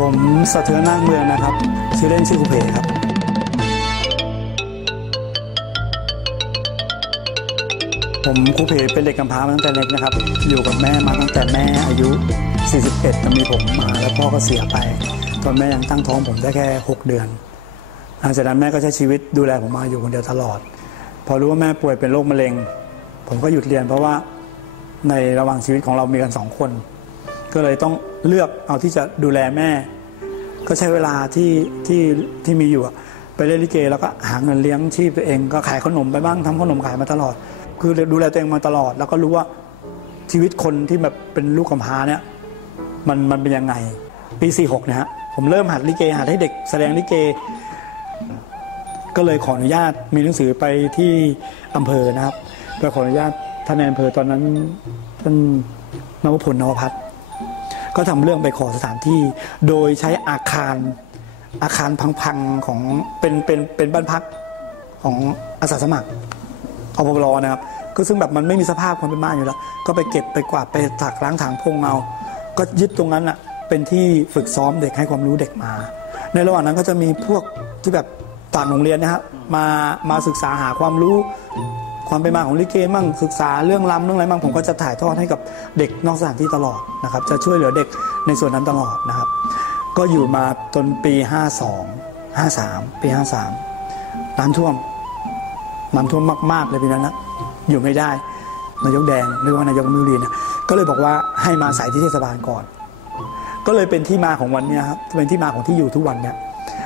ผมสะเทือนนาคเมืองนะครับ ชื่อเล่นชื่อคุเพครับ ผมครูเพเป็นเด็กกำพร้ามาตั้งแต่เล็กนะครับ อยู่กับแม่มาตั้งแต่แม่อายุ 41จะมีผมมาแล้วพ่อก็เสียไป ตอนแม่ยังตั้งท้องผมได้แค่ 6 เดือน หลังจากนั้นแม่ก็ใช้ชีวิตดูแลผมมาอยู่คนเดียวตลอด พอรู้ว่าแม่ป่วยเป็นโรคมะเร็ง ผมก็หยุดเรียนเพราะว่าในระหว่างชีวิตของเรามีกันสองคน ก็เลยต้องเลือกเอาที่จะดูแลแม่ ก็ใช้เวลาที่ที่ที่มีอยู่ไปเล่นลิเกแล้วก็หาเงินเลี้ยงชีพตัวเอง ก็ขายขนมไปบ้างทำขนมขายมาตลอด คือดูแลตัวเองมาตลอด แล้วก็รู้ว่าชีวิตคนที่แบบเป็นลูกกำพร้าเนี่ยมันมันเป็นยังไงปี46นะฮะผมเริ่มหัดลิเกหัดให้เด็กแสดงลิเก ก็เลยขออนุญาตมีหนังสือไปที่อำเภอนะครับไปขออนุญาตท่านอำเภอตอนนั้นท่านนวพลนวพัฒน์ ก็ทำเรื่องไปขอสถานที่ โดยใช้อาคารอาคารพังๆของเป็นเป็นเป็นบ้านพักของอาสาสมัครอพรนะครับ ก็ซึ่งแบบมันไม่มีสภาพความเป็นบ้านอยู่แล้ว ก็ไปเก็บไปกวาดไปถักล้างถางพงเอาก็ยึดตรงนั้นอะเป็นที่ฝึกซ้อมเด็กให้ความรู้เด็กมา ในระหว่างนั้นก็จะมีพวกที่แบบต่างโรงเรียนนะครับมามาศึกษาหาความรู้ ความเป็นมาของลิเกมั่งศึกษาเรื่องรำเรื่องอะไรมั่งผมก็จะถ่ายทอดให้กับเด็กนอกสถานที่ตลอดนะครับ จะช่วยเหลือเด็กในส่วนนั้นตลอดนะครับ ก็อยู่มาจนปี 52 53 ปี 53น้ำท่วมน้ำท่วมมากๆเลยปีนั้นนะอยู่ไม่ได้นายกแดงหรือว่านายกมิวรีนะก็เลยบอกว่าให้มาใส่ที่เทศบาลก่อน ก็เลยเป็นที่มาของวันนี้ครับเป็นที่มาของที่อยู่ทุกวันเนี้ย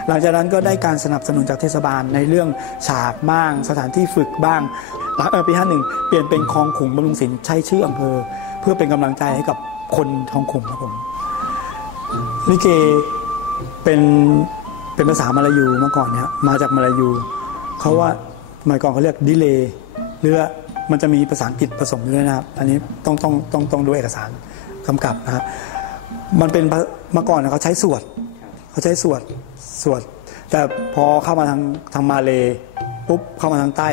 หลังจากนั้นก็ได้การสนับสนุนจากเทศบาลในเรื่องฉากบ้าง สถานที่ฝึกบ้าง หลังเออปี51เปลี่ยนเป็นคลองขุงบำรุงศิลป์ใช้ชื่ออำเภอ เพื่อเป็นกำลังใจให้กับคนท้องขุงครับผมลิเกเป็นเป็นภาษามาลายูเมื่อก่อนเนี่ยมาจากมาลายูเขาว่าสมัยก่อนเขาเรียกดิเลยหรือมันจะมีภาษาอังกฤษผสมอยู่ด้วยนะครับ อันนี้ต้องต้องต้องต้องดูเอกสารกำกับนะครับมันเป็นเมื่อก่อนเขาใช้สวดเขาใช้สวดสวด แต่พอเข้ามาทางทางมาเลปุ๊บเข้ามาทางใต้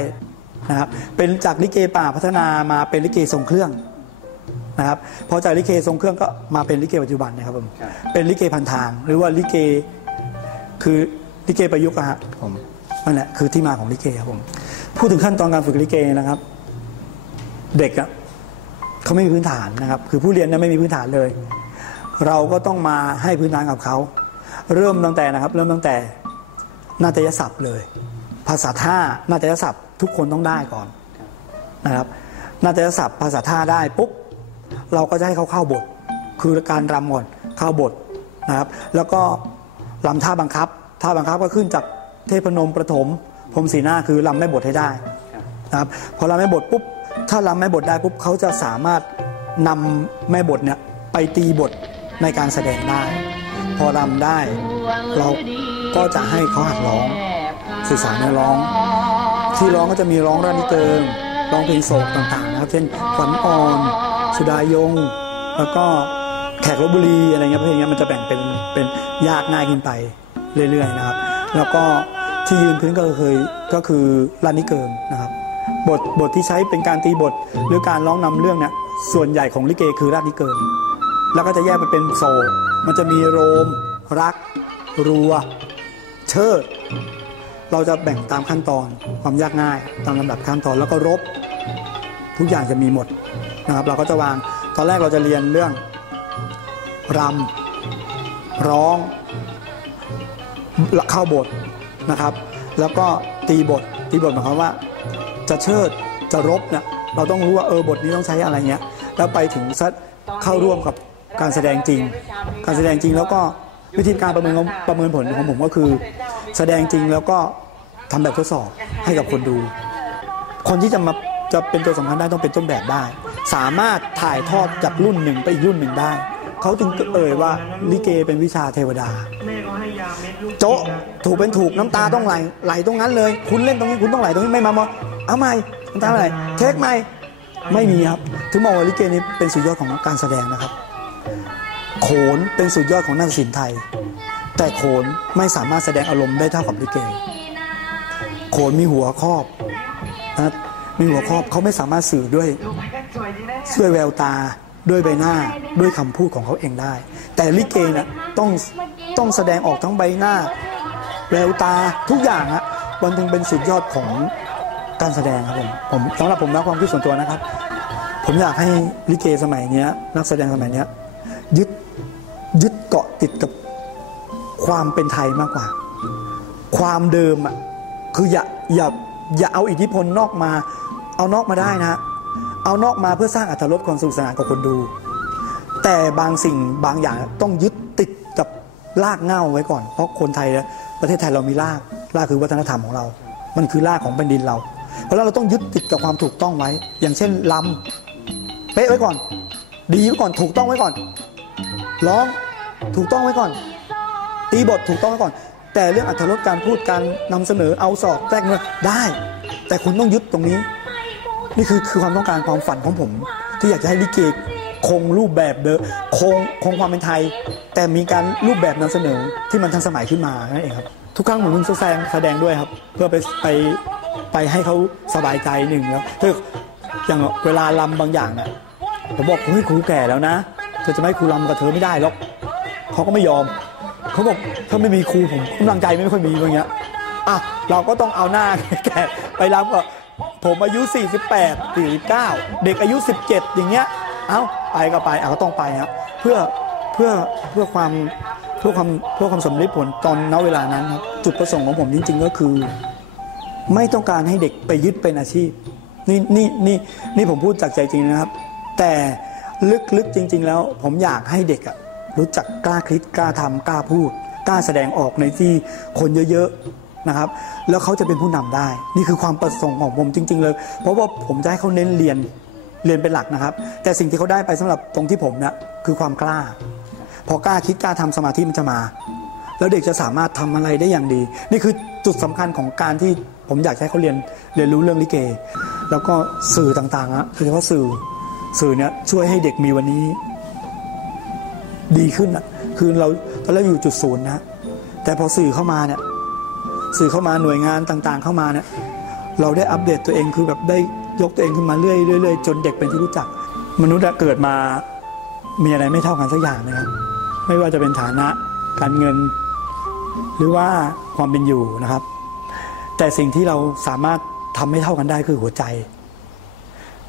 นะครับเป็นจากลิเกป่าพัฒนามาเป็นลิเกทรงเครื่องนะครับพอจากลิเกทรงเครื่องก็มาเป็นลิเกปัจจุบันนะครับผมเป็นลิเกพันทาง หรือว่าลิเกคือลิเกประยุกต์อะฮะผมนั่นแหละคือที่มาของลิเกครับผมพูดถึงขั้นตอนการฝึกลิเกนะครับ เด็กอะเขาไม่มีพื้นฐานนะครับ คือผู้เรียนเนี่ยไม่มีพื้นฐานเลย เราก็ต้องมาให้พื้นฐานกับเขาเริ่มตั้งแต่นะครับ เริ่มตั้งแต่นาฏยศัพท์เลย ภาษาท่านาฏยศัพท์ ทุกคนต้องได้ก่อนนะครับนาฏยศัพท์ภาษาท่าได้ปุ๊บเราก็จะให้เขาเข้าบท คือการรำก่อนเข้าบทนะครับ แล้วก็รำท่าบังคับ ท่าบังคับก็ขึ้นจากเทพนมประถมพรมสีหน้าคือรำแม่บทให้ได้นะครับพอรำแม่บทปุ๊บถ้ารำแม่บทได้ปุ๊บเขาจะสามารถนำแม่บทเนี่ยไปตีบทในการแสดงได้ พอรำได้ เราก็จะให้เขาหัดร้อง สื่อสารในร้อง ที่ร้องก็จะมีร้องรานิเกิงร้องเพลงโศกต่างๆนะครับเช่นขวัญอ่อนสุดายง แล้วก็แขกลบบุรีอะไรเงี้ยเพลงเงี้ยมันจะแบ่งเป็นเป็นยากง่ายขึ้นไปเรื่อยๆนะครับ แล้วก็ที่ยืนพื้นก็เคยก็คือรานิเกิงนะครับ บทบทที่ใช้เป็นการตีบทหรือการร้องนำเรื่องเนี่ยส่วนใหญ่ของลิเกคือรานิเกิงแล้วก็จะแยกไปเป็นโศกมันจะมีโรม รัก รัว เชิด เราจะแบ่งตามขั้นตอนความยากง่าย ตามลำดับขั้นตอนแล้วก็รบ ทุกอย่างจะมีหมดนะครับเราก็จะวางตอนแรกเราจะเรียนเรื่องรำร้องเข้าบทนะครับ แล้วก็ตีบทตีบทหมายความว่า จะเชิดจะรบเนี่ยเราต้องรู้ว่าเออบทนี้ต้องใช้อะไรเงี้ยแล้วไปถึงเข้าร่วมกับการแสดงจริง การแสดงจริงแล้วก็วิธีการประเมินประเมินผลของผมก็คือ แสดงจริงแล้วก็ ทำแบบทดสอบให้กับคนดู คนที่จะมาจะเป็นตัวสำคัญได้ต้องเป็นต้นแบบได้ สามารถถ่ายทอดจากรุ่นหนึ่งไปอีกรุ่นหนึ่งได้ เขาจึงเอ่ยว่าลิเกเป็นวิชาเทวดา โจะถูกเป็นถูกน้ำตาต้องไหลไหลตรงนั้นเลย คุณเล่นตรงนี้คุณต้องไหลตรงนี้ไม่มามาเอาใหม่น้ำตาไหลเทคใหม่ไม่มีครับ ถึงมองว่าลิเกนี้เป็นสุดยอดของการแสดงนะครับ โขนเป็นสุดยอดของนักศิลป์ไทย แต่โขนไม่สามารถแสดงอารมณ์ได้เท่ากับลิเก โขนมีหัวครอบนะมีหัวครอบเขาไม่สามารถสื่อด้วยด้วยแววตาด้วยใบหน้าด้วยคำพูดของเขาเองได้ แต่ลิเกนะต้องต้องแสดงออกทั้งใบหน้า แววตาทุกอย่างฮะมันถึงเป็นสุดยอดของการแสดงครับผมผมสำหรับผมนะความคิดส่วนตัวนะครับ ผมอยากให้ลิเกสมัยนี้นักแสดงสมัยนี้ยยึดยึดเกาะติดกับความเป็นไทยมากกว่า ความเดิมอะ คืออย่าอย่าอย่าเอาอิทธิพลนอกมา เอานอกมาได้นะ เอานอกมาเพื่อสร้างอัตรสความสนุกสนานกับคนดู แต่บางสิ่งบางอย่างต้องยึดติดกับรากเหง้าไว้ก่อน เพราะคนไทยนะประเทศไทยเรามีรากรากคือวัฒนธรรมของเรา มันคือรากของแผ่นดินเรา เพราะฉะนั้นเราต้องยึดติดกับความถูกต้องไว้ อย่างเช่นลำเป๊ะไว้ก่อน ดีไว้ก่อนถูกต้องไว้ก่อนร้องถูกต้องไว้ก่อน ตีบทถูกต้องไว้ก่อน แต่เรื่องอัธรสการพูดการนำเสนอเอาสอบแทรกเงินได้ แต่คุณต้องยึดตรงนี้ นี่คือคือความต้องการความฝันของผม ที่อยากจะให้ลิเกคงรูปแบบเดิมคงคงความเป็นไทย แต่มีการรูปแบบนำเสนอที่มันทันสมัยขึ้นมานั่นเองครับทุกครั้งผมต้องแสดงแสดงด้วยครับ เพื่อไปไปไปให้เขาสบายใจหนึ่งแล้วคืออย่างเวลาลำบางอย่างเนี่ยผมบอกเฮ้ยครูแก่แล้วนะเธอจะไม่ให้ครูลำกับเธอไม่ได้หรอกเขาก็ไม่ยอม เขาบอกถ้าไม่มีครูผมกำลังใจไม่ค่อยมีอย่างเงี้ยอะเราก็ต้องเอาหน้าแกไปรำกับผมอายุ 48 49 เด็กอายุ 17 อย่างเงี้ย เอ้าไปก็ไปเอาก็ต้องไปครับเพื่อเพื่อเพื่อความเพื่อความเพื่อความสำเร็จผลตอนณเวลานั้นครับจุดประสงค์ของผมจริง ๆ ก็คือ ไม่ต้องการให้เด็กไปยึดเป็นอาชีพนี่นี่นี่นี่ผมพูดจากใจจริงนะครับ แต่ลึกๆจริง ๆ แล้วผมอยากให้เด็กอะ รู้จักกล้าคิดกล้าทำกล้าพูด กล้าแสดงออกในที่คนเยอะๆนะครับ แล้วเขาจะเป็นผู้นำได้ นี่คือความประสงค์ของผมจริง ๆ เลย เพราะว่าผมจะให้เขาเน้นเรียนเรียนเป็นหลักนะครับ แต่สิ่งที่เขาได้ไปสำหรับตรงที่ผมเนี่ยคือความกล้า พอกล้าคิดกล้าทำสมาธิมันจะมา แล้วเด็กจะสามารถทำอะไรได้อย่างดี นี่คือจุดสำคัญของการที่ผมอยากให้เขาเรียนเรียนรู้เรื่องลิเก แล้วก็สื่อต่างๆอะโดยเฉพาะสื่อสื่อเนี่ยช่วยให้เด็กมีวันนี้ ดีขึ้นอะคือเราตอนแรกอยู่จุดศูนย์นะแต่พอสื่อเข้ามาเนี่ยสื่อเข้ามาหน่วยงานต่างๆ เข้ามาเนี่ยเราได้อัปเดตตัวเองคือแบบได้ยกตัวเองขึ้นมาเรื่อยๆเรื่อยๆจนเด็กเป็นที่รู้จัก มนุษย์เกิดมามีอะไรไม่เท่ากันสักอย่างนะครับ ไม่ว่าจะเป็นฐานะการเงิน หรือว่าความเป็นอยู่นะครับ แต่สิ่งที่เราสามารถทำให้เท่ากันได้คือหัวใจ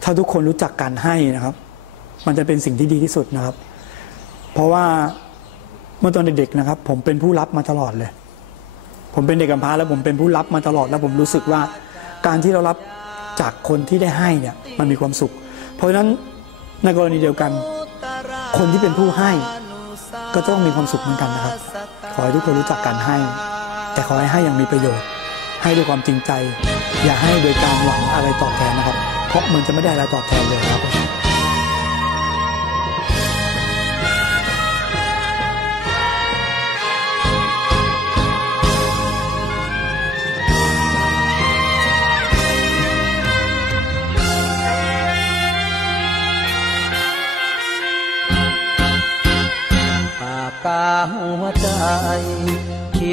ถ้าทุกคนรู้จักการให้นะครับ มันจะเป็นสิ่งที่ดีที่สุดนะครับ เพราะว่าเมื่อตอนเด็กๆนะครับ ผมเป็นผู้รับมาตลอดเลย ผมเป็นเด็กกำพร้าแล้วผมเป็นผู้รับมาตลอดแล้วผมรู้สึกว่า การที่เรารับจากคนที่ได้ให้เนี่ยมันมีความสุข เพราะฉะนั้นในกรณีเดียวกัน คนที่เป็นผู้ให้ ก็ต้องมีความสุขเหมือนกันนะครับ ขอให้ทุกคนรู้จักการให้ แต่ขอให้ให้อย่างมีประโยชน์ ให้ด้วยความจริงใจ อย่าให้โดยการหวังอะไรตอบแทนนะครับ เพราะมันจะไม่ได้อะไรตอบแทนเลยครับ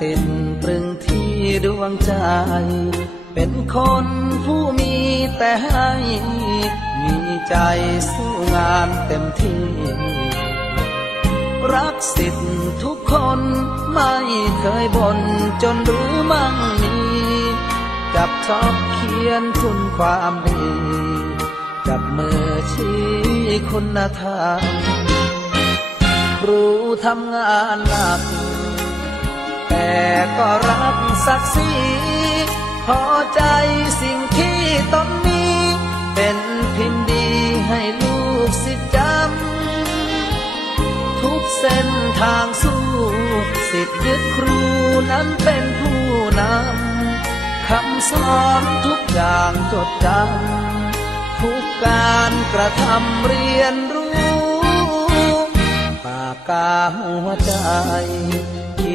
ยังเป็นตรึงที่ดวงใจ เป็นคนผู้มีแต่ให้ มีใจสู้งานเต็มที่ รักสิทธิ์ทุกคนไม่เคยบ่นจนรู้มั่งมีจับชอบเขียนคุณความดีจับมือชี้คุณธรรมรู้ทำงานหนัก แต่ก็รักศักดิ์ศรีพอใจสิ่งที่ตนมี เป็นพิมพ์ดีให้ลูกศิจำ ทุกเส้นทางสู้สิทธิ์ยึดครูนั้นเป็นผู้นำ คำสอนทุกอย่างจดจำ ทุกการกระทำเรียนรู้ ปากกาหัวใจ